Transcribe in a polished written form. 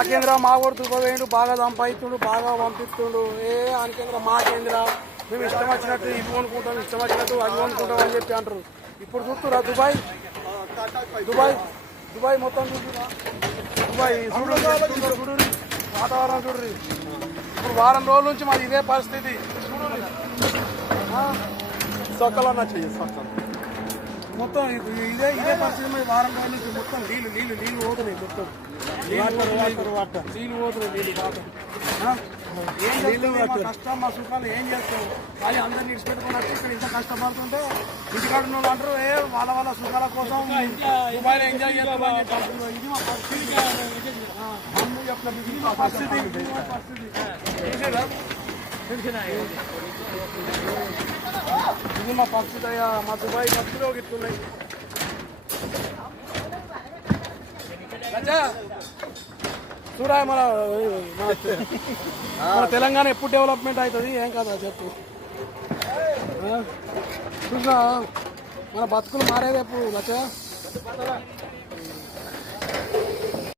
ఆ కేంద్ర మా కొడుతూ పోయిండు, బాగా సంపాదిస్తుండు, బాగా పంపిస్తుండు. ఆ కేంద్ర మా కేంద్ర మేము ఇష్టం వచ్చినట్టు ఇవి కొనుక్కుంటాం, ఇష్టం వచ్చినట్టు అవి కొనుక్కుంటాం అని చెప్పి అంటారు. ఇప్పుడు చూస్తురా దుబాయ్ దుబాయ్ దుబాయ్ మొత్తం చూస్తురా. దుబాయ్ చూడు వాతావరణం చూడ్రి. ఇప్పుడు వారం రోజుల నుంచి మాది ఇదే పరిస్థితి. సొక్కలన్నా చెయ్యి సొక్కలు మొత్తం ఇదే పరిస్థితి మీద వారం రోజుల నుంచి మొత్తం నీళ్ళు పోతున్నాయి. మొత్తం నీళ్ళు పోతున్నాయి. నీళ్ళు వాటర్ ఏం చేస్తాం? మా కష్టం మా సుఖాలు ఏం చేస్తాం? కానీ అందరిని విడిచిపెట్టుకుని వచ్చి ఇక్కడ ఇంత కష్టపడుతుంటే ఇంటికాడ ఉన్న వాళ్ళు అంటారు వాళ్ళ సుఖాల కోసం దుబాయ్లో ఎంజాయ్ చేస్తామని చెప్పి. ఇది మా పరిస్థితి. ఇది మా పరిస్థితి. ఇది మా పరిస్థితి అయ్యా. మా దుబాయ్ ఖర్చులో గిట్టున్నాయి. చూడా మన తెలంగాణ ఎప్పుడు డెవలప్మెంట్ అవుతుంది ఏం కదా చెప్పు. చూసా మన బతుకులు మారేది ఎప్పుడు లచ్చ.